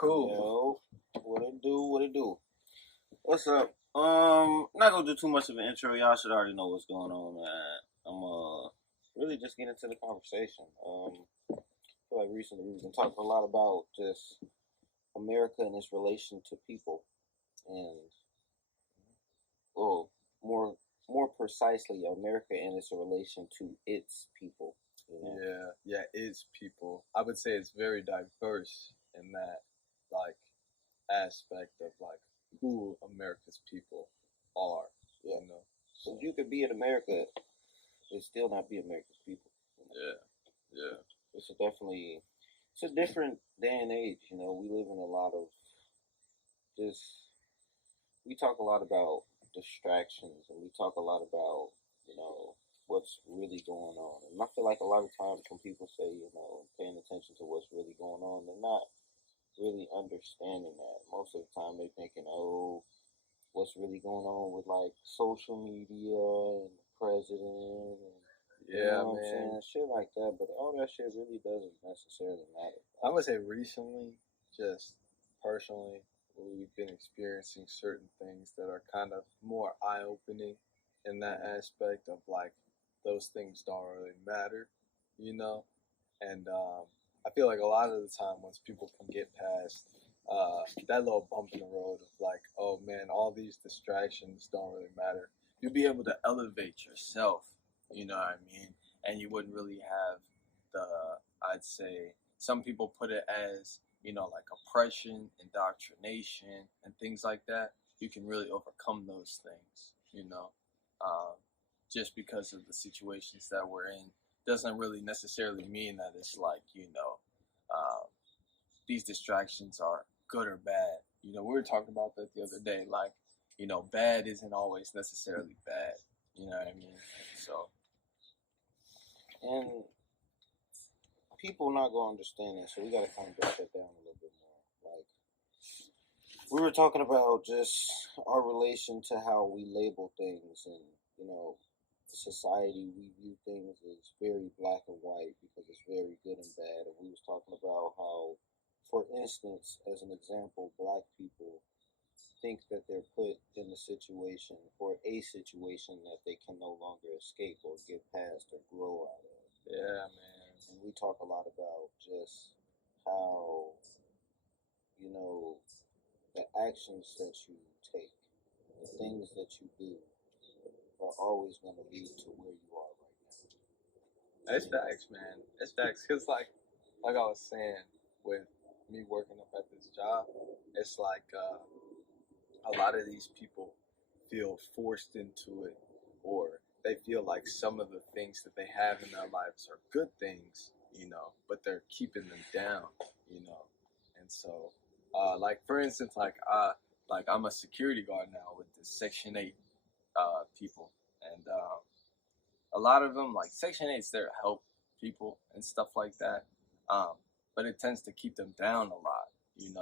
Cool. Yo, what it do? What it do? What's up? Not gonna do too much of an intro. Y'all should already know what's going on, man. I'm really just getting into the conversation. I feel like recently we've been talking a lot about just America and its relation to people, and well, more precisely, America and its relation to its people. You know? Yeah, it's people. I would say it's very diverse in that, like, aspect of, like, who America's people are, Yeah. you know? So you could be in America and still not be America's people. Yeah. It's a different day and age. You know, we live in a lot of this. We talk a lot about distractions, and we talk a lot about what's really going on. And I feel like a lot of times when people say paying attention to what's really going on, they're not really understanding that. Most of the time, they're thinking, oh, what's really going on with like social media and the president and Yeah, what I'm man. saying? Shit like that, but all that shit really doesn't necessarily matter. I would say recently, just personally, we've been experiencing certain things that are kind of more eye-opening in that aspect of, like, those things don't really matter, you know? And I feel like a lot of the time once people can get past that little bump in the road of, like, oh man, all these distractions don't really matter, you'll be able to elevate yourself, you know what I mean? And you wouldn't really have the, I'd say, some people put it as, like oppression, indoctrination, and things like that. You can really overcome those things, um, just because of the situations that we're in. Doesn't really necessarily mean that it's like, um, these distractions are good or bad. We were talking about that the other day. Like, bad isn't always necessarily bad. You know what I mean? So, And people not gonna understand that, so we gotta kind of break that down a little bit more. Like we were talking about just our relation to how we label things, and society we view things as very black and white because it's very good and bad. And we was talking about how, for instance, as an example, black people think that they're put in a situation or a situation that they can no longer escape or get past or grow out of. yeah, man. And we talk a lot about just how, the actions that you take, the things that you do, are always going to lead to where you are right now. It's facts, man. It's facts. Because, like I was saying, with me working up at this job, it's like a lot of these people feel forced into it, or they feel like some of the things that they have in their lives are good things, but they're keeping them down, and so, like, for instance, like I'm a security guard now with the Section 8 people, and a lot of them, like, Section 8's there to help people and stuff like that, but it tends to keep them down a lot, and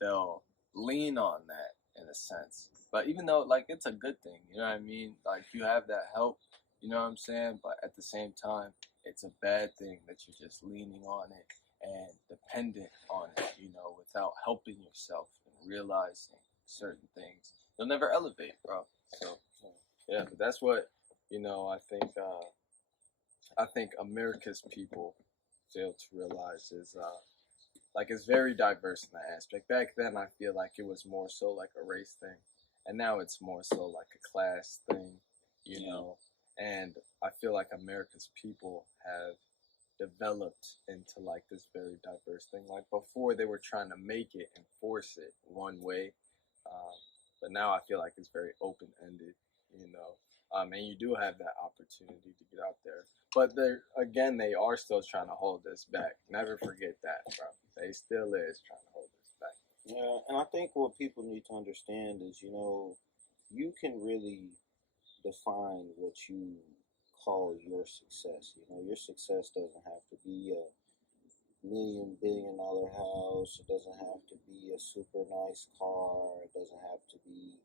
they'll lean on that in a sense. But even though, like, it's a good thing, you know what I mean? Like, you have that help, you know what I'm saying? But at the same time, it's a bad thing that you're just leaning on it and dependent on it, without helping yourself and realizing certain things. You'll never elevate, bro. So, yeah, but that's what, I think America's people fail to realize is, like, it's very diverse in that aspect. Back then, I feel like it was more so like a race thing, and now it's more so like a class thing, And I feel like America's people have developed into, like, this very diverse thing. Like, before, they were trying to make it and force it one way, but now I feel like it's very open ended, and you do have that opportunity to get out there. But they are still trying to hold us back. Never forget that, bro. They still is trying to hold us back. Yeah, and I think what people need to understand is, you can really define what you call your success. Your success doesn't have to be a $1 billion house. It doesn't have to be a super nice car. It doesn't have to be,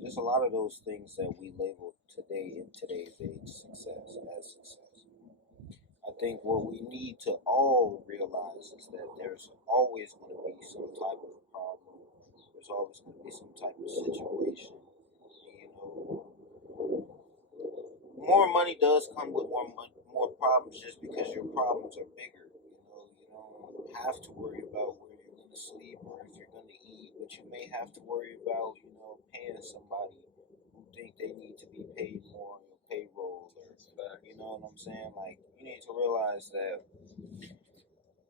just a lot of those things that we label today in today's age success as success. I think what we need to all realize is that there's always going to be some type of problem. There's always going to be some type of situation. You know, more money does come with more problems just because your problems are bigger. You don't have to worry about where you're going to sleep or if you're going to eat, but you may have to worry about, paying somebody who think they need to be paid more on your payroll, or you know what I'm saying? Like, you need to realize that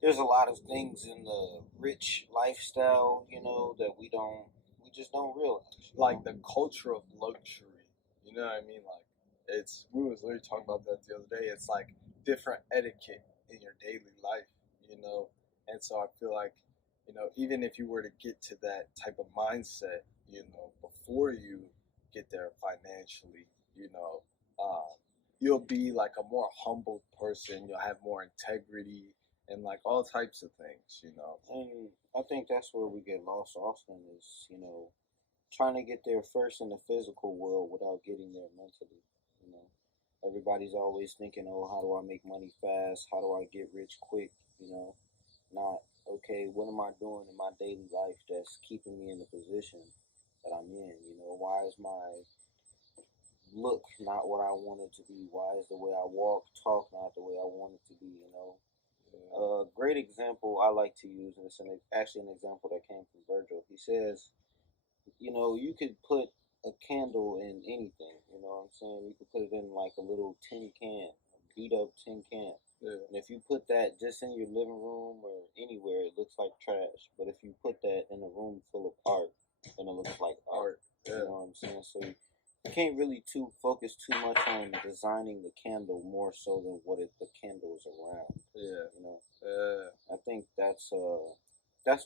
there's a lot of things in the rich lifestyle, that we just don't realize. Like the culture of luxury. You know what I mean? Like we was literally talking about that the other day. It's like different etiquette in your daily life, And so I feel like, even if you were to get to that type of mindset, before you get there financially, you'll be like a more humble person. You'll have more integrity and like all types of things. And I think that's where we get lost often is, trying to get there first in the physical world without getting there mentally. You know, everybody's always thinking, oh, how do I make money fast? How do I get rich quick? Not, okay, what am I doing in my daily life that's keeping me in the position that I'm in? Why is my look not what I want it to be? Why is the way I walk, talk not the way I want it to be? A great example I like to use, and it's actually an example that came from Virgil. He says, you could put a candle in anything. You know what I'm saying? You could put it in like a little tin can, a beat up tin can. Yeah. And if you put that just in your living room or anywhere, it looks like trash. But if you put that in a room full of art, then it looks like art. Yeah. You know what I'm saying? So you can't really focus too much on designing the candle more so than what the candle is around. Yeah. I think that's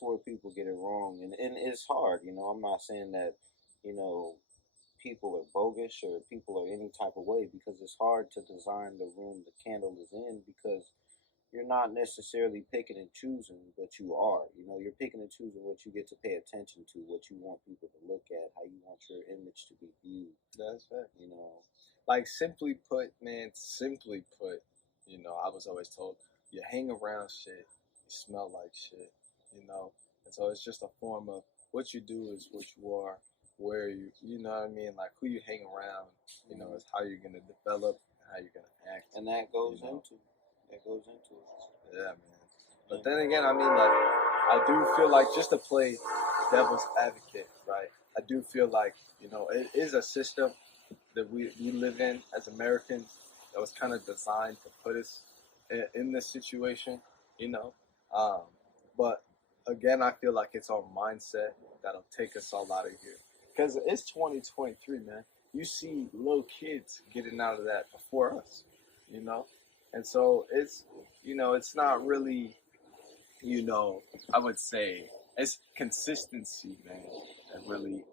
where people get it wrong, and it's hard. I'm not saying that people are bogus or people are any type of way, because it's hard to design the room the candle is in, because you're not necessarily picking and choosing, but you are. You're picking and choosing what you get to pay attention to, what you want people to look at, how you want your image to be viewed. That's right. Like simply put, I was always told, you hang around shit, you smell like shit, And so it's just a form of what you do is what you are, where you know what I mean? Like who you hang around, is how you're going to develop and how you're going to act. And that goes into it. Yeah, man. But then again, I mean, like, I do feel like, just to play devil's advocate, right? I do feel like, it is a system that we live in as Americans that was kind of designed to put us in this situation, you know. But again, I feel like it's our mindset that'll take us all out of here. Because it's 2023, man. You see little kids getting out of that before us, And so it's not really, I would say it's consistency, man, that really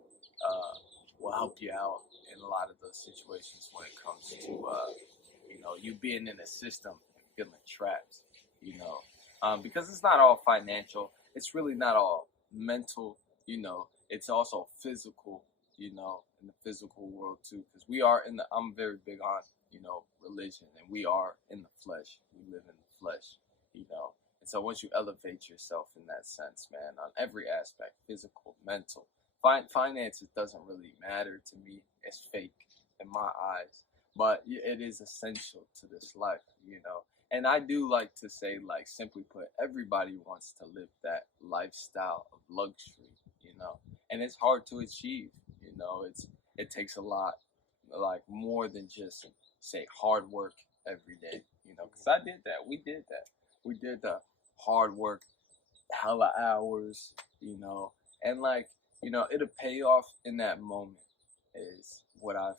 will help you out in a lot of those situations when it comes to, you being in a system and feeling trapped, because it's not all financial. It's really not all mental, it's also physical, in the physical world too, because I'm very big on, religion, and we are in the flesh. We live in the flesh, And so once you elevate yourself in that sense, man, on every aspect, physical, mental, finances doesn't really matter to me. It's fake in my eyes, but it is essential to this life, And I do like to say, like, simply put, everybody wants to live that lifestyle of luxury, and it's hard to achieve, it takes a lot, like more than just say hard work every day, because I did that. We did that. We did the hard work, hella hours, and like, it'll pay off in that moment is what I've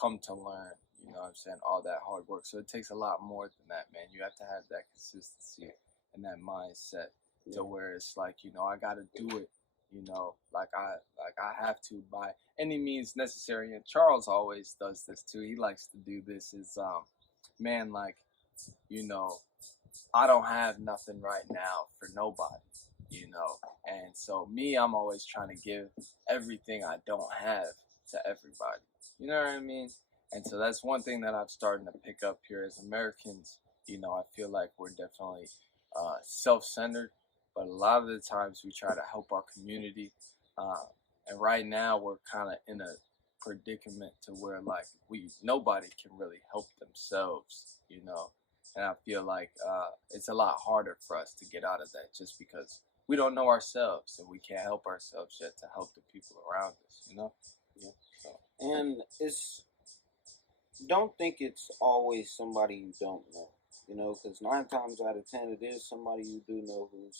come to learn, what I'm saying, all that hard work. So it takes a lot more than that, man. You have to have that consistency and that mindset to where it's like, I gotta do it, like I have to by any means necessary. And Charles always does this too. He likes to do this is man, like, I don't have nothing right now for nobody, and so me, I'm always trying to give everything I don't have to everybody. You know what I mean? And so that's one thing that I'm starting to pick up here as Americans, I feel like we're definitely self-centered, but a lot of the times we try to help our community. Uh, and right now we're kind of in a predicament to where like nobody can really help themselves. And I feel like it's a lot harder for us to get out of that just because we don't know ourselves and we can't help ourselves yet to help the people around us. Yeah. So, and don't think it's always somebody you don't know, because 9 times out of 10 it is somebody you do know and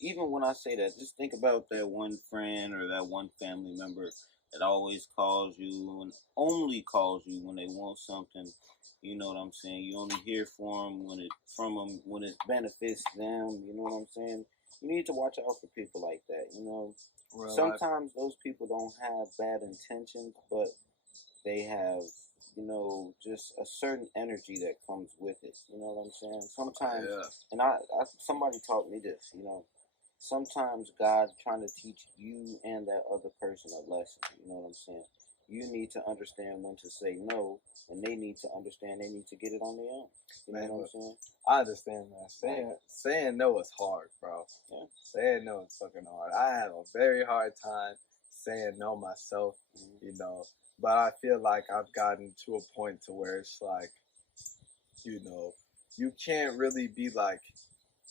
even when I say that, just think about that one friend or that one family member that always calls you and only calls you when they want something. You know what I'm saying? You only hear from them when it benefits them. You know what I'm saying? You need to watch out for people like that. Sometimes those people don't have bad intentions, but they have, just a certain energy that comes with it. You know what I'm saying? Sometimes, and somebody taught me this. Sometimes God trying to teach you and that other person a lesson. You know what I'm saying? You need to understand when to say no, and they need to understand they need to get it on their own. You know what I'm saying? I understand, man. Saying no is hard, bro. Yeah. Saying no is fucking hard. I have a very hard time saying no myself, but I feel like I've gotten to a point to where it's like, you can't really be like,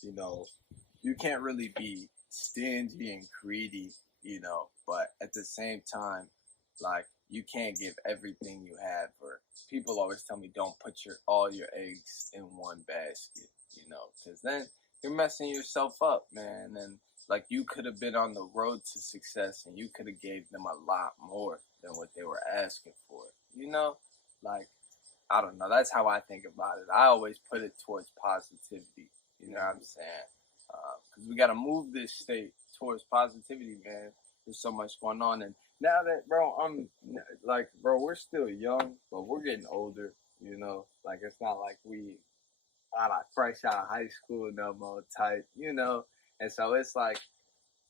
you can't really be stingy and greedy, but at the same time, like, you can't give everything you have. Or people always tell me, don't put all your eggs in one basket, because then you're messing yourself up, man. And like, you could have been on the road to success and you could have gave them a lot more than what they were asking for, like, I don't know. That's how I think about it. I always put it towards positivity. You know what I'm saying? Because we got to move this state towards positivity, man. There's so much going on. And now that, bro, we're still young, but we're getting older, Like, it's not like we are like fresh out of high school no more type, And so it's like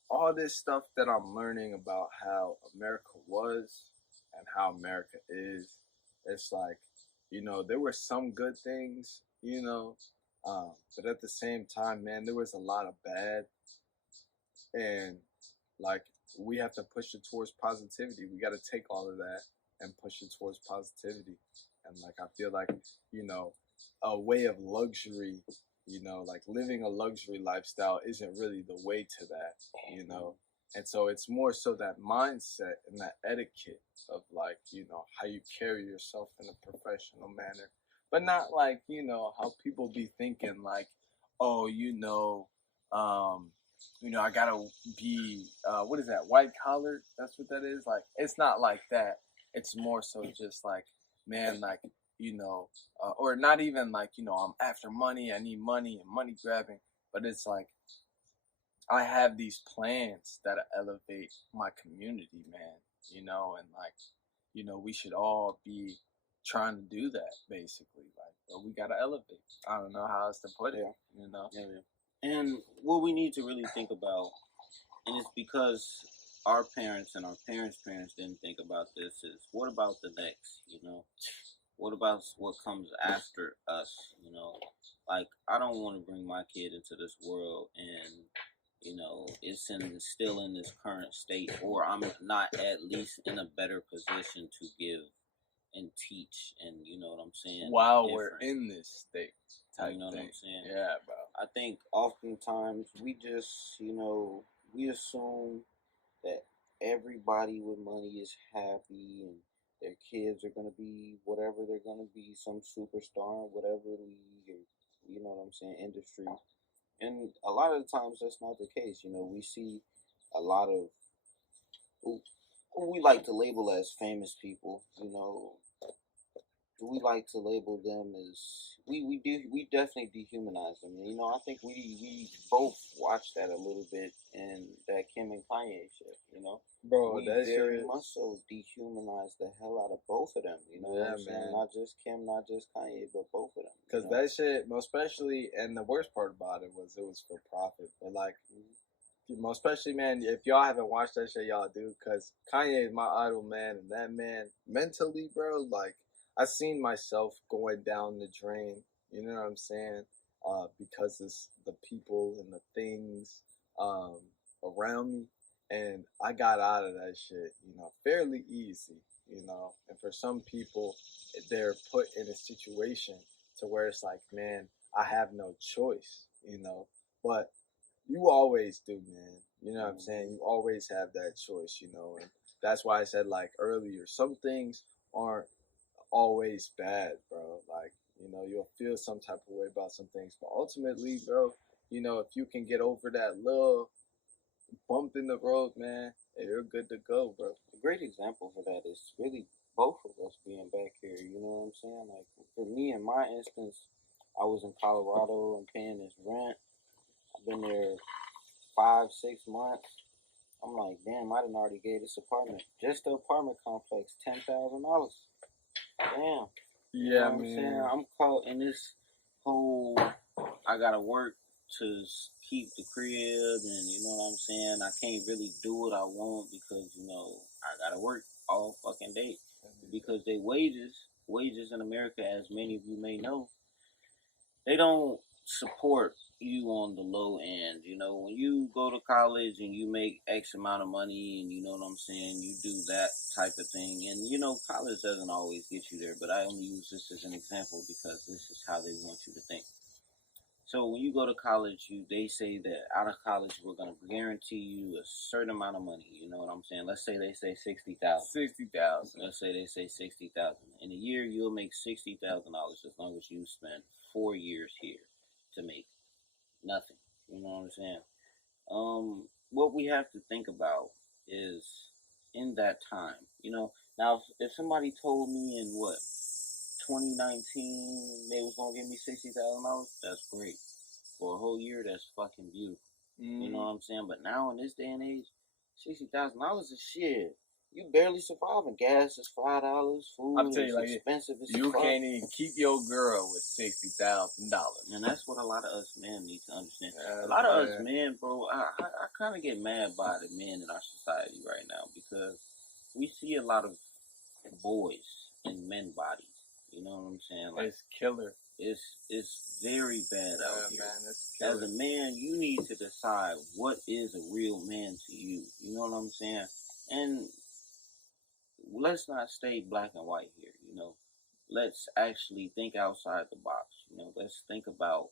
all this stuff that I'm learning about how America was and how America is. It's like, there were some good things, but at the same time, man, there was a lot of bad. And like, we have to push it towards positivity. We got to take all of that and push it towards positivity. And like, I feel like, a way of luxury, like living a luxury lifestyle isn't really the way to that. And so it's more so that mindset and that etiquette of like, how you carry yourself in a professional manner, but not like, how people be thinking like, oh, I gotta be, what is that, white collar? That's what that is. Like, it's not like that. It's more so just like, man, like, or not even like, I'm after money. I need money and money grabbing. But it's like, I have these plans that elevate my community, man, and like, we should all be trying to do that, basically. Like, but we gotta elevate. I don't know how else to put it, Yeah. And what we need to really think about, and it's because our parents and our parents' parents didn't think about this, is what about the next, What about what comes after us, Like, I don't want to bring my kid into this world and, it's still in this current state, or I'm not at least in a better position to give and teach, and you know what I'm saying? While we're in this state. You know what I'm saying? Yeah, bro. I think oftentimes we just, we assume that everybody with money is happy and their kids are going to be whatever they're going to be, some superstar in whatever league, or, you know what I'm saying, industry. And a lot of the times that's not the case. We see a lot of who we like to label as famous people, we like to label them as we definitely dehumanize them. I think we both watched that a little bit in that Kim and Kanye shit. Bro, we that very shit much so dehumanized the hell out of both of them. What I'm saying? Not just Kim, not just Kanye, but both of them. Because that shit, especially, and the worst part about it was for profit. But like, especially, man, if y'all haven't watched that shit, y'all do. Because Kanye is my idol, man, and that man mentally, bro, like, I seen myself going down the drain, You know what I'm saying? Because it's the people and the things around me, and I got out of that shit, fairly easy, And for some people, they're put in a situation to where it's like, man, I have no choice, But you always do, man. You know what I'm saying? You always have that choice, And that's why I said, like earlier, some things aren't always bad, bro. Like, you'll feel some type of way about some things, but ultimately, bro, if you can get over that little bump in the road, man, you're good to go, bro. A great example for that is really both of us being back here. You know what I'm saying? Like for me, in my instance, I was in Colorado and paying this rent. I've been there 5, 6 months. I'm like, damn, I done already gave this apartment, just the apartment complex, $10,000. Damn. You know what I'm saying? I'm caught in this whole, I gotta work to keep the crib, and you know what I'm saying? I can't really do what I want because, I gotta work all fucking day. Because they wages in America, as many of you may know, they don't support you on the low end. When you go to college and you make X amount of money, and you know what I'm saying, you do that type of thing. And college doesn't always get you there, but I only use this as an example because this is how they want you to think. So when you go to college, they say that out of college we're gonna guarantee you a certain amount of money. You know what I'm saying? Let's say they say 60,000. 60,000. Let's say they say 60,000. In a year, you'll make $60,000 as long as you spend 4 years here to make nothing. You know what I'm saying? What we have to think about is in that time. Now if somebody told me in 2019 they was gonna give me $60,000, that's great. For a whole year, that's fucking beautiful. You know what I'm saying? But now in this day and age, $60,000 is shit. You barely surviving. Gas is $5. Food is expensive as you can't even keep your girl with $60,000. And that's what a lot of us men need to understand. A lot of us men, bro, I kind of get mad by the men in our society right now because we see a lot of boys in men bodies. You know what I'm saying? Like, it's killer. It's very bad out here. Man, it's killer. As a man, you need to decide what is a real man to you. You know what I'm saying? And let's not stay black and white here. Let's actually think outside the box. Let's think about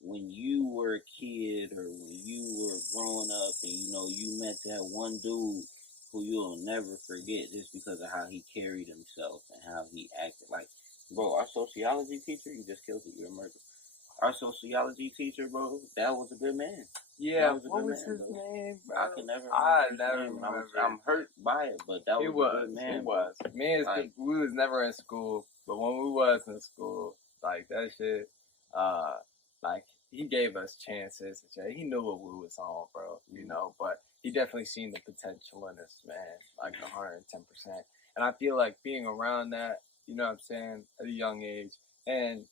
when you were a kid or when you were growing up and you met that one dude who you'll never forget just because of how he carried himself and how he acted. Like, bro, our sociology teacher, you just killed it, you're a murderer. Our sociology teacher, bro, that was a good man. Yeah, what was his name, bro? I can never remember. I'm hurt by it, but that was a good man. He was. We was never in school, but when we was in school, like that shit, like he gave us chances. He knew what we was on, bro. But he definitely seen the potential in us, man, like 110%. And I feel like being around that, you know what I'm saying, at a young age, and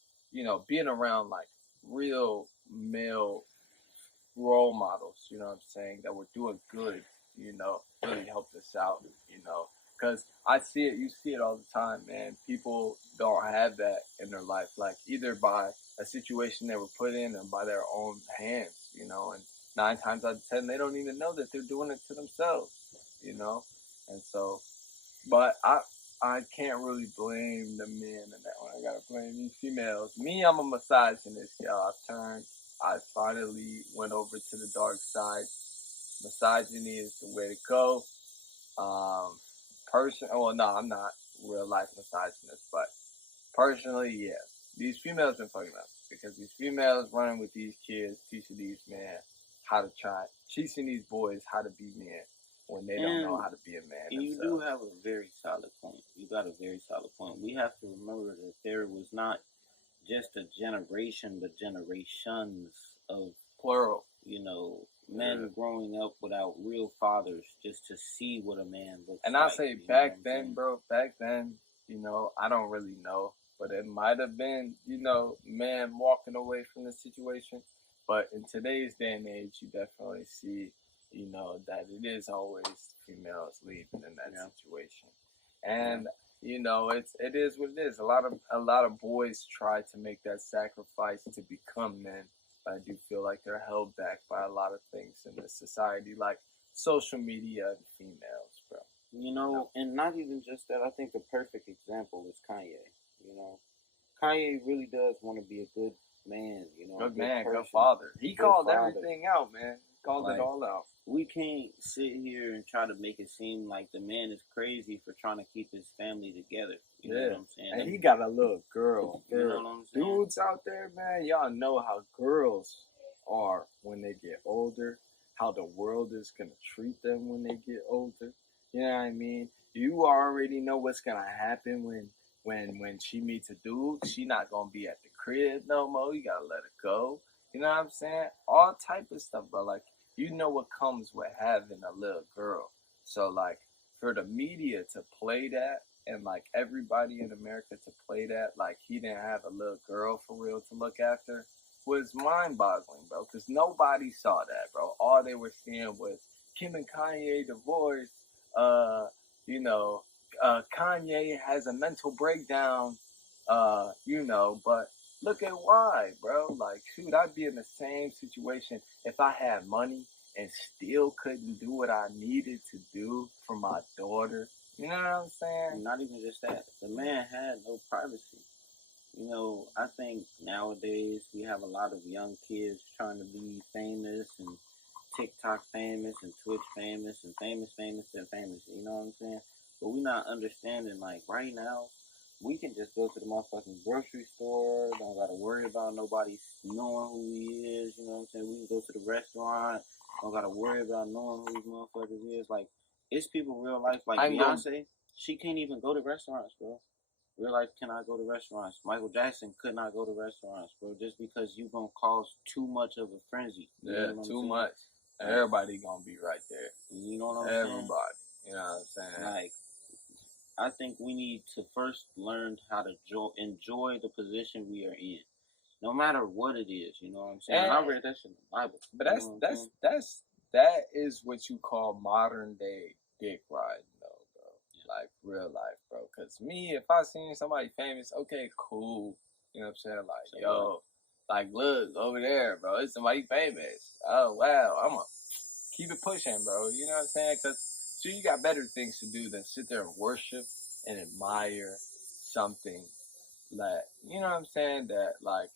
being around like real male role models, you know what I'm saying, that were doing good, really helped us out, because I see it, you see it all the time, man. People don't have that in their life, like either by a situation they were put in or by their own hands, and 9 times out of 10, they don't even know that they're doing it to themselves, and so, but I can't really blame the men in that one. I gotta blame these females. Me, I'm a misogynist, y'all. I finally went over to the dark side. Misogyny is the way to go. I'm not real life misogynist, but personally, yeah. These females been fucking up because these females running with these kids, teaching these men how to teaching these boys how to be men when they don't know how to be a man themselves. You do have a very solid point. You got a very solid point. We have to remember that there was not just a generation, but generations of plural. Men growing up without real fathers just to see what a man looks like. And I say back then, bro, I don't really know, but it might have been, man walking away from the situation. But in today's day and age, you definitely see, that it is always females leading in that situation. And, you know, it is what it is. A lot of boys try to make that sacrifice to become men, but I do feel like they're held back by a lot of things in this society, like social media and females, bro. You know, and not even just that. I think the perfect example is Kanye. You know, Kanye really does want to be a good man. You know, a Good good man, person, good father. He good called father. everything out, man. He called it Like, all out. we can't sit here and try to make it seem like the man is crazy for trying to keep his family together. You know what I'm saying? And he got a little girl. You know what I'm saying? Dudes out there, man, y'all know how girls are when they get older, how the world is gonna treat them when they get older. You know what I mean? You already know what's gonna happen when she meets a dude. She not gonna be at the crib no more. You gotta let her go. You know what I'm saying? All type of stuff, bro. Like, you know what comes with having a little girl. So like, for the media to play that, and like everybody in America to play that, like he didn't have a little girl for real to look after, was mind boggling, bro. Because nobody saw that, bro. All they were seeing was Kim and Kanye divorced. Uh, you know, Kanye has a mental breakdown. But look at why, bro. Like, shoot, I'd be in the same situation if I had money and still couldn't do what I needed to do for my daughter. You know what I'm saying? And not even just that. The man had no privacy. You know, I think nowadays we have a lot of young kids trying to be famous and TikTok famous and Twitch famous and famous. You know what I'm saying? But we're not understanding, like, right now, we can just go to the motherfucking grocery store. Don't got to worry about nobody knowing who he is. You know what I'm saying? We can go to the restaurant. Don't got to worry about knowing who these motherfuckers is. Like, it's people real life. Like Beyonce, she can't even go to restaurants, bro. Real life cannot go to restaurants. Michael Jackson could not go to restaurants, bro, just because you gonna cause too much of a frenzy. You know what I'm too saying? much. Everybody gonna be right there. You know what I'm saying? Everybody. You know what I'm saying? Like, I think we need to first learn how to enjoy the position we are in, no matter what it is. You know what I'm saying? And I read that shit in the Bible. But that is what you call modern day dick riding, though, bro. Like real life, bro. Cause me, if I seen somebody famous, okay, cool. You know what I'm saying? Like, yo, like, look over there, bro. It's somebody famous. Oh wow, I'm gonna keep it pushing, bro. You know what I'm saying? Cause you got better things to do than sit there and worship and admire something that, you know what I'm saying, that like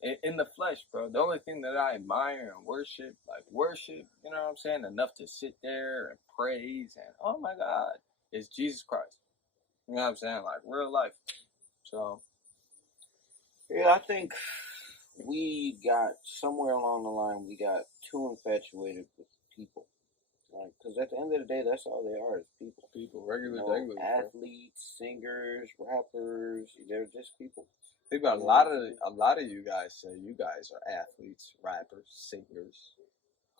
in the flesh, bro. The only thing that I admire and worship, you know what I'm saying, enough to sit there and praise and oh my God, is Jesus Christ. You know what I'm saying, like real life. So yeah, I think we got somewhere along the line we got too infatuated with people. Like, because at the end of the day, that's all they are, is people. People, regular, athletes, singers, rappers, they're just people. Think about a lot of you guys say you guys are athletes, rappers, singers,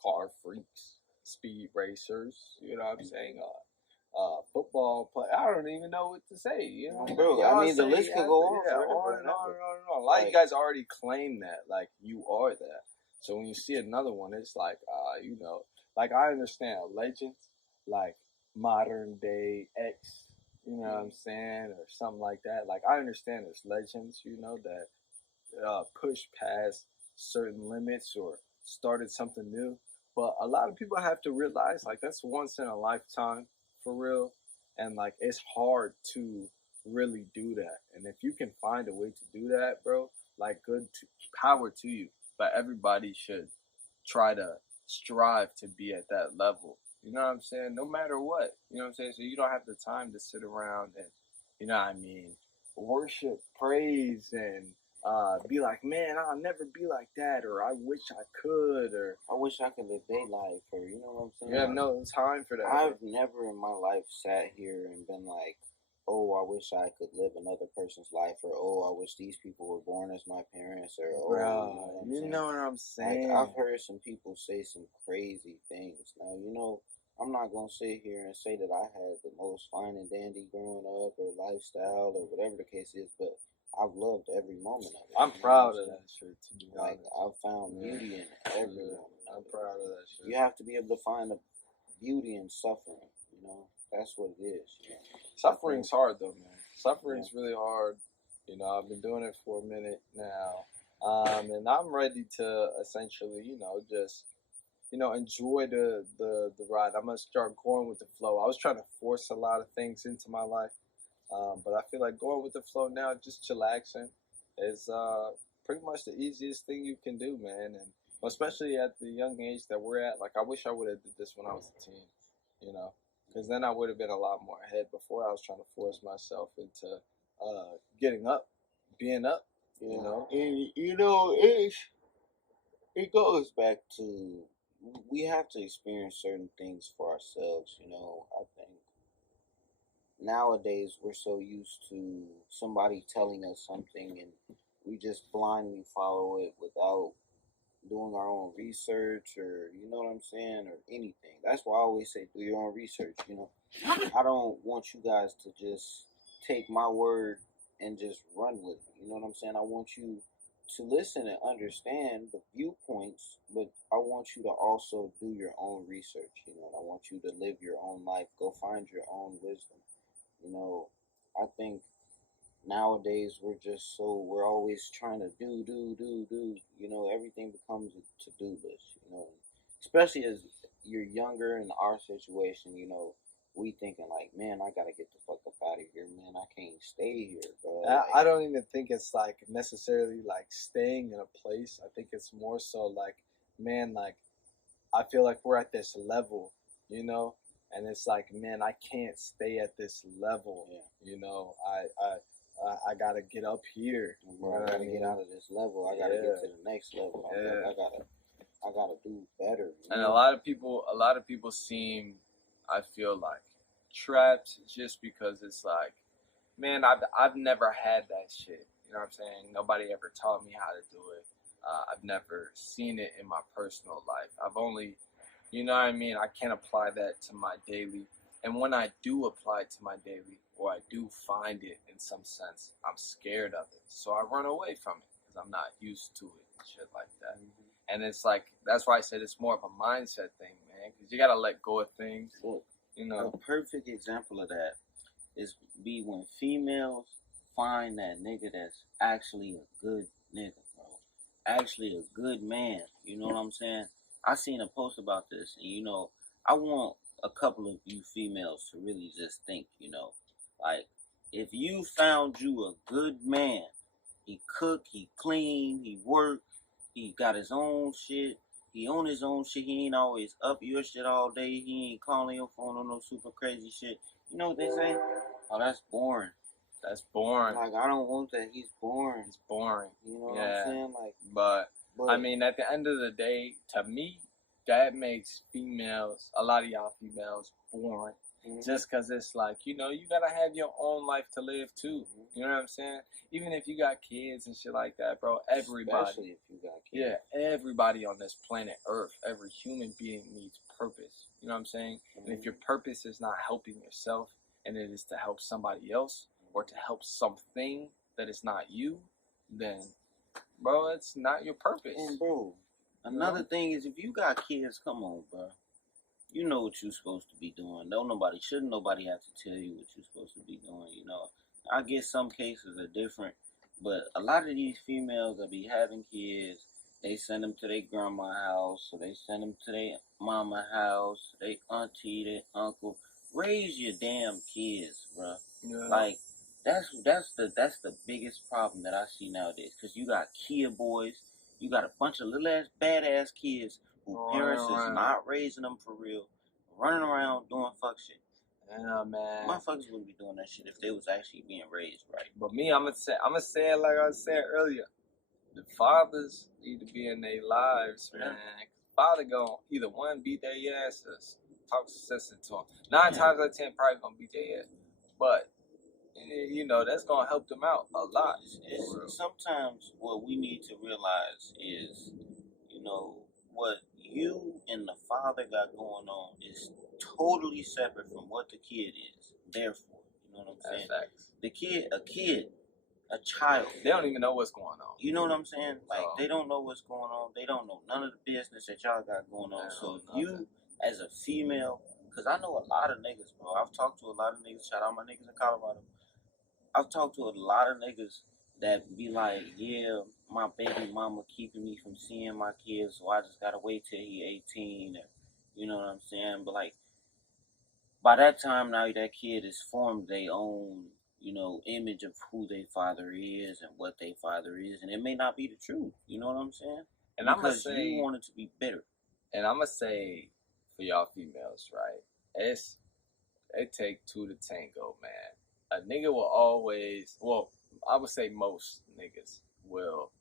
car freaks, speed racers. You know what I'm saying? Football play. I don't even know what to say. You know, bro. I mean, the list could go on. Yeah, on and on and on and on. A lot of you guys already claim that, like you are that. So when you see another one, it's like, like I understand legends, like modern day X. You know what I'm saying, or something like that. Like I understand there's legends, that push past certain limits or started something new. But a lot of people have to realize like that's once in a lifetime for real. And like it's hard to really do that. And if you can find a way to do that, bro, like power to you. But everybody should try to strive to be at that level. You know what I'm saying? No matter what. You know what I'm saying? So you don't have the time to sit around and, you know what I mean, worship, praise, and be like, man, I'll never be like that, or I wish I could, or I wish I could live their life, or you know what I'm saying? You have no time for that. I've never in my life sat here and been like, oh, I wish I could live another person's life, or oh, I wish these people were born as my parents, or oh, bro, you know what I'm saying? Like, I've heard some people say some crazy things. Now, you know, I'm not gonna sit here and say that I had the most fine and dandy growing up or lifestyle or whatever the case is, but I've loved every moment of it. I'm proud of that shit, to be honest. I've found beauty in every moment. I'm proud of that shit. You have to be able to find the beauty in suffering, you know? That's what it is. Suffering's hard though, man. Suffering's really hard. You know, I've been doing it for a minute now, and I'm ready to essentially, just enjoy the ride. I'm gonna start going with the flow. I was trying to force a lot of things into my life, but I feel like going with the flow now, just chillaxing, is pretty much the easiest thing you can do, man. And especially at the young age that we're at, like I wish I would have did this when I was a teen, because then I would have been a lot more ahead. Before I was trying to force myself into getting up, being up, And it goes back to we have to experience certain things for ourselves. I think nowadays we're so used to somebody telling us something and we just blindly follow it without doing our own research, or you know what I'm saying, or anything. That's why I always say do your own research. I don't want you guys to just take my word and just run with it. You know what I'm saying? I want you to listen and understand the viewpoints, but I want you to also do your own research. I want you to live your own life. Go find your own wisdom. I think nowadays we're always trying to do. Everything becomes a to-do list. Especially as you're younger in our situation. We thinking like, man, I gotta get the fuck up out of here, man. I can't stay here, bro. I don't even think it's like necessarily like staying in a place. I think it's more so like, man, like I feel like we're at this level, and it's like, man, I can't stay at this level. I gotta get up here. I gotta get out of this level. I gotta get to the next level. I gotta do better. And a lot of people seem, I feel like, trapped just because it's like, man, I've never had that shit. You know what I'm saying? Nobody ever taught me how to do it. I've never seen it in my personal life. I've only, I can't apply that to my daily. And when I do apply it to my daily, or I do find it in some sense, I'm scared of it. So I run away from it because I'm not used to it and shit like that. Mm-hmm. And it's like, that's why I said it's more of a mindset thing, man, because you got to let go of things. Look, a perfect example of that is when females find that nigga that's actually a good nigga, bro. Actually a good man. You know what I'm saying? I seen a post about this, and I want a couple of you females to really just think, like, if you found you a good man, he cook, he clean, he work, he got his own shit, he own his own shit, he ain't always up your shit all day, he ain't calling your phone on no super crazy shit. You know what they say? Oh, that's boring. That's boring. Like, I don't want that. He's boring. He's boring. You know what I'm saying? Like, but I mean, at the end of the day, to me, that makes a lot of y'all females, boring. Mm-hmm. Just because it's like, you gotta have your own life to live too. Mm-hmm. You know what I'm saying? Even if you got kids and shit like that, bro, everybody. Especially if you got kids. Yeah, everybody on this planet Earth, every human being needs purpose. You know what I'm saying? Mm-hmm. And if your purpose is not helping yourself, and it is to help somebody else, or to help something that is not you, then, bro, it's not your purpose. And, bro, another thing is, if you got kids, come on, bro. You know what you're supposed to be doing. Shouldn't nobody have to tell you what you're supposed to be doing, I guess some cases are different, but a lot of these females that be having kids, they send them to their grandma's house, or they send them to their mama's house, their auntie, their uncle. Raise your damn kids, bro. Yeah. Like, that's the biggest problem that I see nowadays. Cause you got kid boys, you got a bunch of little ass badass kids who parents is not raising them for real, running around doing fuck shit. Yeah, man. Motherfuckers wouldn't be doing that shit if they was actually being raised right. But me, I'm gonna say it like I said earlier. The fathers need to be in their lives, man. Father gonna either one beat their asses, talk sense to them. 9 times out of 10, probably gonna beat their ass. But that's gonna help them out a lot. Sometimes what we need to realize is, what you and the father got going on is totally separate from what the kid is. Therefore, you know what I'm saying? A child. They don't even know what's going on. You know what I'm saying? Like, they don't know what's going on. They don't know none of the business that y'all got going on. So if you, as a female, Because I know a lot of niggas, bro. I've talked to a lot of niggas. Shout out my niggas in Colorado. I've talked to a lot of niggas that be like, yeah, my baby mama keeping me from seeing my kids, so I just gotta wait till he 18. Or, you know what I'm saying? But like, by that time now, that kid has formed their own, you know, image of who their father is and what their father is, and it may not be the truth. You know what I'm saying? And because I'm gonna say, you want it to be bitter. And I'm gonna say for y'all females, right? It take two to tango, man. A nigga will always, well, I would say most niggas will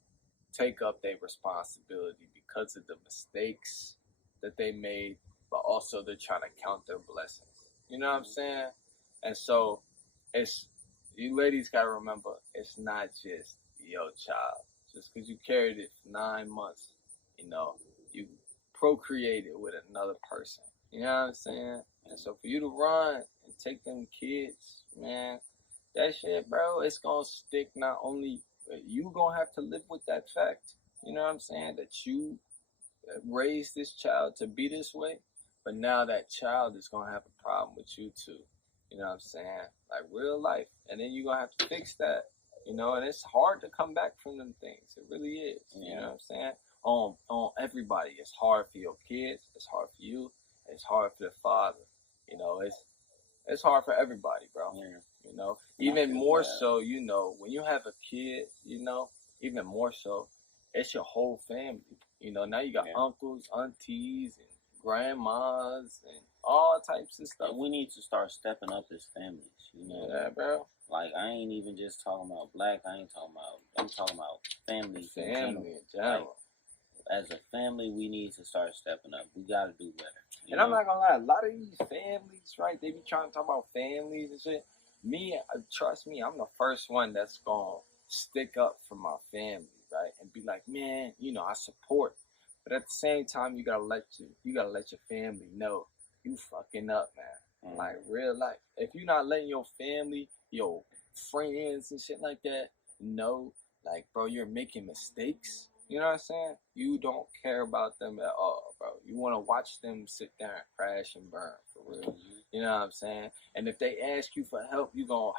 take up their responsibility because of the mistakes that they made, but also they're trying to count their blessings. You know what I'm saying? And so it's, you ladies gotta remember, it's not just your child. Just because you carried it for 9 months, you know, you procreated with another person. You know what I'm saying? And so for you to run and take them kids, man, that shit, bro, it's gonna stick. Not only you gonna have to live with that fact, you know what I'm saying, that you raised this child to be this way, but now that child is gonna have a problem with you too. You know what I'm saying? Like real life, and then you're gonna have to fix that. You know, and it's hard to come back from them things. It really is. You know what I'm saying? On everybody, it's hard for your kids. It's hard for you. It's hard for the father. You know, it's hard for everybody, bro. Yeah. You know, even more so, you know, when you have a kid, you know, even more so, it's your whole family. You know, now you got uncles, aunties, and grandmas, and all types of stuff. And we need to start stepping up as families, you know? Yeah, bro. Like, I ain't even just talking about black. I'm talking about family in general. Like, as a family, we need to start stepping up. We got to do better. And I'm not going to lie, a lot of these families, right, they be trying to talk about families and shit. Me, trust me, I'm the first one that's going to stick up for my family, right, and be like, man, you know, I support. But at the same time, you gotta let your family know you fucking up, man. Like real life. If you're not letting your family, your friends and shit like that know, like, bro, you're making mistakes. You know what I'm saying? You don't care about them at all, bro. You want to watch them sit there and crash and burn for real. You know what I'm saying? And if they ask you for help, you gonna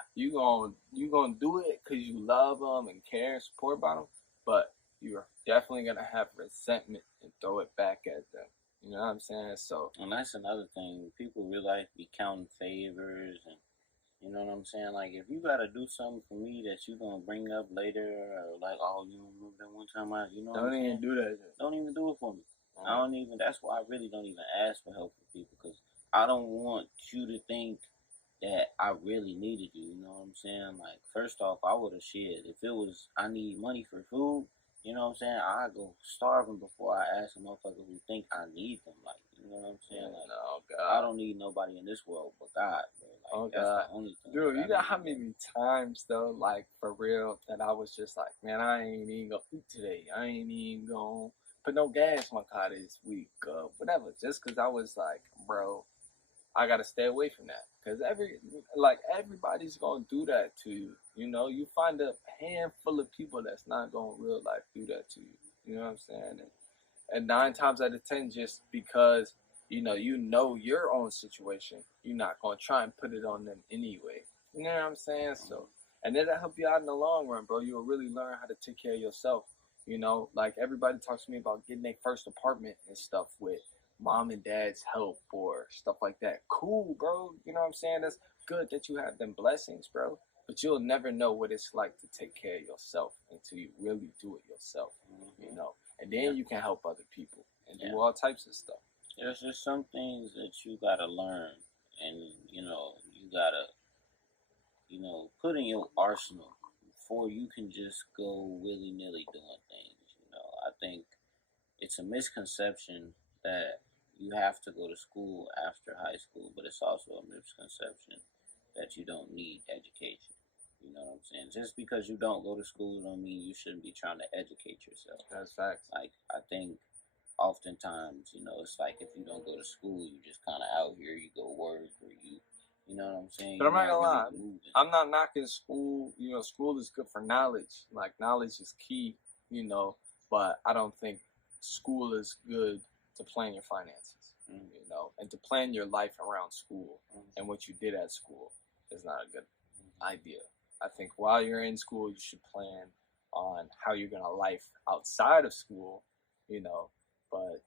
do it because you love them and care and support about them. But you're definitely gonna have resentment and throw it back at them. You know what I'm saying? So, and that's another thing. People really be counting favors, and you know what I'm saying. Like, if you gotta do something for me that you gonna bring up later, or like, oh, you remember that one time you know, don't even do that. Don't even do it for me. I don't even. That's why I really don't even ask for help from people, because I don't want you to think that I really needed you. You know what I'm saying? Like, first off, I would have shared. If it was I need money for food, you know what I'm saying, I go starving before I ask a motherfucker who think I need them. Like, you know what I'm saying? Like, oh God, I don't need nobody in this world but God, bro. Like, oh that's God, the only thing. Dude, you know how many times though, like for real, that I was just like, man, I ain't even gonna eat today. I ain't even gonna put no gas in my car this week, whatever. Just because I was like, bro, I gotta stay away from that, because everybody's gonna do that to you. You know, you find a handful of people that's not gonna real life do that to you. You know what I'm saying? And 9 times out of 10, just because you know your own situation, you're not gonna try and put it on them anyway. You know what I'm saying? So, and then that help you out in the long run, bro. You'll really learn how to take care of yourself. You know, like everybody talks to me about getting their first apartment and stuff with mom and dad's help or stuff like that. Cool, bro. You know what I'm saying? That's good that you have them blessings, bro. But you'll never know what it's like to take care of yourself until you really do it yourself. You know, and then you can help other people and do all types of stuff. There's just some things that you gotta learn, and you know, you gotta, you know, put in your arsenal before you can just go willy nilly doing things. You know, I think it's a misconception that you have to go to school after high school, but it's also a misconception that you don't need education. You know what I'm saying? Just because you don't go to school don't mean you shouldn't be trying to educate yourself. That's facts. Like, I think oftentimes, you know, it's like if you don't go to school, you just kind of out here, you go work, or you know what I'm saying? But I'm not gonna lie, I'm not knocking school. You know, school is good for knowledge. Like, knowledge is key, you know, but I don't think school is good to plan your finances. you know, and to plan your life around school and what you did at school is not a good idea. I think while you're in school, you should plan on how you're gonna life outside of school, you know, but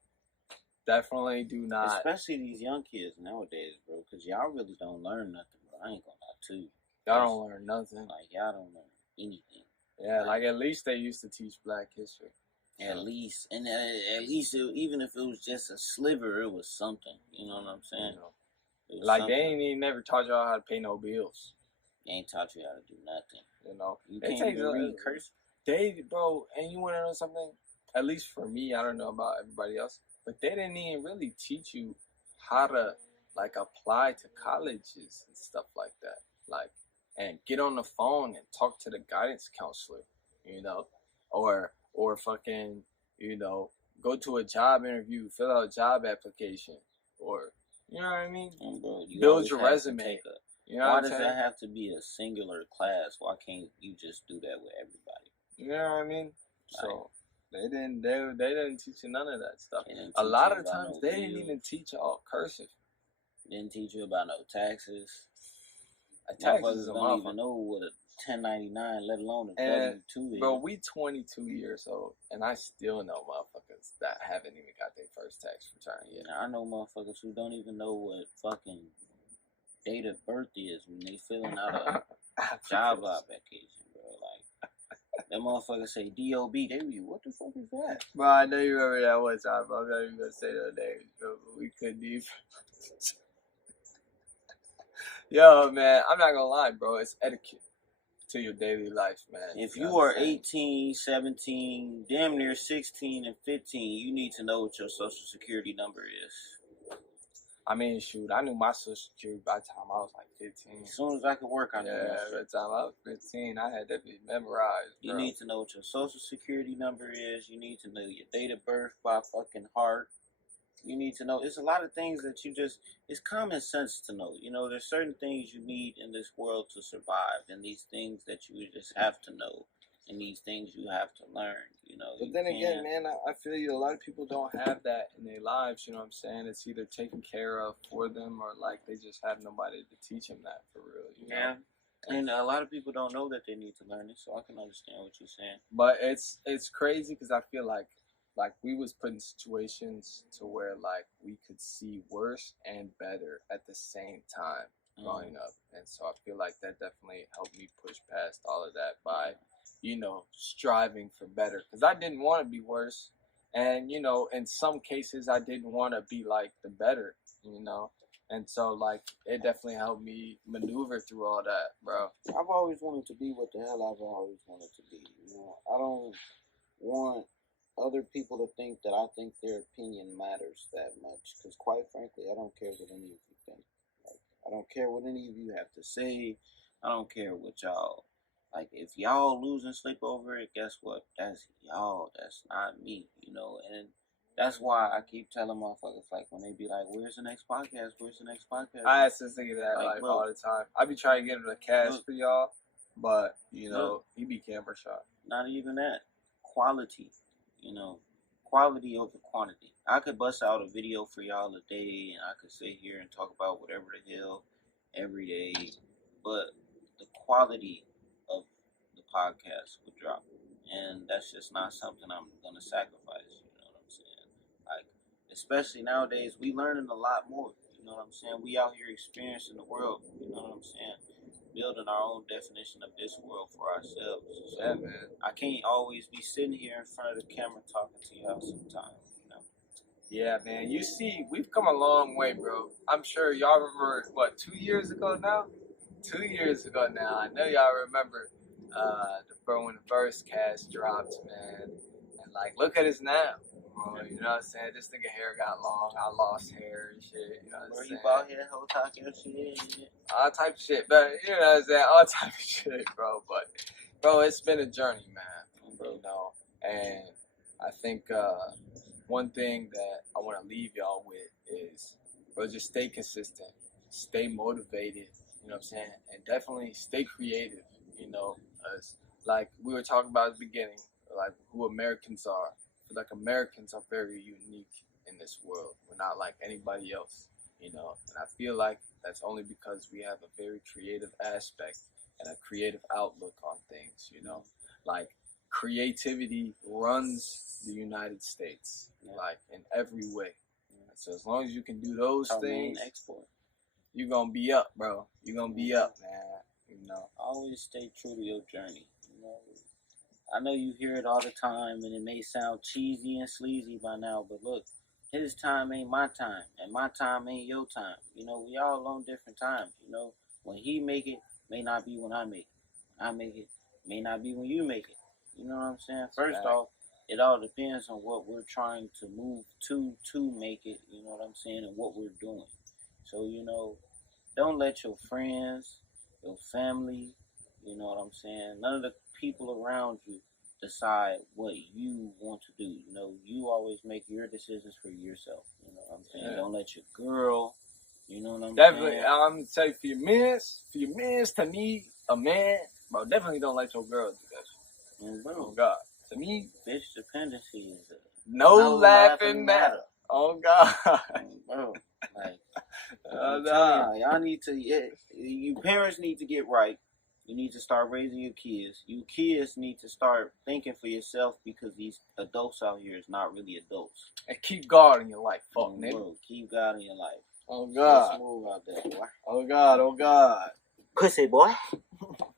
definitely do not. Especially these young kids nowadays, bro, because y'all really don't learn nothing, bro. I ain't gonna lie to you. Y'all don't learn nothing. Like, y'all don't learn anything. Yeah, like at least they used to teach Black history. At least, and at least, even if it was just a sliver, it was something. You know what I'm saying? You know, like something. They ain't even never taught y'all how to pay no bills. They ain't taught you how to do nothing. You know, you can't even read cursive. Bro, and you want to know something? At least for me, I don't know about everybody else, but they didn't even really teach you how to like apply to colleges and stuff like that. Like, and get on the phone and talk to the guidance counselor, you know, or fucking, you know, go to a job interview, fill out a job application, or you know what I mean? Bro, build your resume. You know why does that have to be a singular class? Why can't you just do that with everybody? You know what I mean? So they didn't teach you none of that stuff. A lot of times they didn't even teach y'all cursive. Didn't teach you about no taxes. Taxes don't even know what a 1099, let alone a W-2 is. Bro, we 22 years old, and I still know motherfuckers that haven't even got their first tax return yet. I know motherfuckers who don't even know what fucking date of birth is when they filling out a job application, bro. Like, that motherfucker say DOB, they be, what the fuck is that? Bro, I know you remember that one time, bro. I'm not even gonna say the name, bro, but we couldn't even. Yo, man, I'm not gonna lie, bro. It's etiquette to your daily life, man. If you are 18, 17, damn near 16 and 15, you need to know what your social security number is. I mean, shoot, I knew my social security by the time I was like 15. As soon as I could work, I knew that shit. By the time I was 15, I had that be memorized, bro. You need to know what your social security number is. You need to know your date of birth by fucking heart. You need to know. It's a lot of things that you just, it's common sense to know. You know, there's certain things you need in this world to survive, and these things that you just have to know, and these things you have to learn, you know. But then again, man, I feel you, a lot of people don't have that in their lives, you know what I'm saying? It's either taken care of for them, or like they just have nobody to teach them that for real, you know? Yeah. And a lot of people don't know that they need to learn it, so I can understand what you're saying. But it's crazy because I feel like we was put in situations to where like we could see worse and better at the same time growing up, and so I feel like that definitely helped me push past all of that by, you know, striving for better, because I didn't want to be worse, and you know, in some cases I didn't want to be like the better, you know, and so like it definitely helped me maneuver through all that, bro. I've always wanted to be what the hell I've always wanted to be, you know. I don't want other people to think that I think their opinion matters that much, because quite frankly, I don't care what any of you think. Like, I don't care what any of you have to say. I don't care what y'all, like, if y'all losing sleep over it, guess what? That's y'all. That's not me, you know. And that's why I keep telling motherfuckers, like, when they be like, where's the next podcast? Where's the next podcast? I ask this nigga that like all the time. I be trying to get him to cast for y'all, but you know, he be camera shy. Not even that. Quality. You know, quality over quantity. I could bust out a video for y'all a day, and I could sit here and talk about whatever the hell every day, but the quality of the podcast would drop, and that's just not something I'm gonna sacrifice. You know what I'm saying? Like, especially nowadays, we learning a lot more. You know what I'm saying? We out here experiencing the world. You know what I'm saying? Building our own definition of this world for ourselves. So yeah, man. I can't always be sitting here in front of the camera talking to y'all sometimes, you know? Yeah, man. You see, we've come a long way, bro. I'm sure y'all remember, what, 2 years ago now? 2 years ago now. I know y'all remember when the first cast dropped, man. And, like, look at us now. You know what I'm saying? This nigga hair got long. I lost hair and shit. You know what I'm saying? Bald head, whole top your shit. All type of shit. But, you know what I'm saying? All type of shit, bro. But, bro, it's been a journey, man. You know? And I think one thing that I want to leave y'all with is, bro, just stay consistent. Stay motivated. You know what I'm saying? And definitely stay creative, you know? As, like we were talking about at the beginning, like who Americans are. Like Americans are very unique, in this world. We're not like anybody else, you know. And I feel like that's only because we have a very creative aspect and a creative outlook on things, you know. Like creativity runs the United States, like in every way. So as long as you can do those things, export. you're gonna be up, bro. You're gonna be up, man. You know. Always stay true to your journey. You know, I know you hear it all the time, and it may sound cheesy and sleazy by now, but look, his time ain't my time, and my time ain't your time. You know, we all on different times. You know, when he make it, may not be when I make it. When I make it, may not be when you make it. You know what I'm saying? First off, it all depends on what we're trying to move to make it. You know what I'm saying, and what we're doing. So, you know, don't let your friends, your family, you know what I'm saying, none of the people around you decide what you want to do. You know, you always make your decisions for yourself. You know what I'm saying? Yeah. Don't let your girl, you know what I'm definitely, saying? I'm gonna tell you, for your mans to need a man, bro, definitely don't let your girl do that shit. And bro, oh God, to me, bitch dependency is no laughing matter. Oh God, bro, like I'm telling y'all need to, you parents need to get right. You need to start raising your kids. You kids need to start thinking for yourself, because these adults out here is not really adults. And keep God in your life, fuck nigga. Bro, keep God in your life. Oh God. Stay smooth out there, boy. Oh God, oh God. Pussy boy.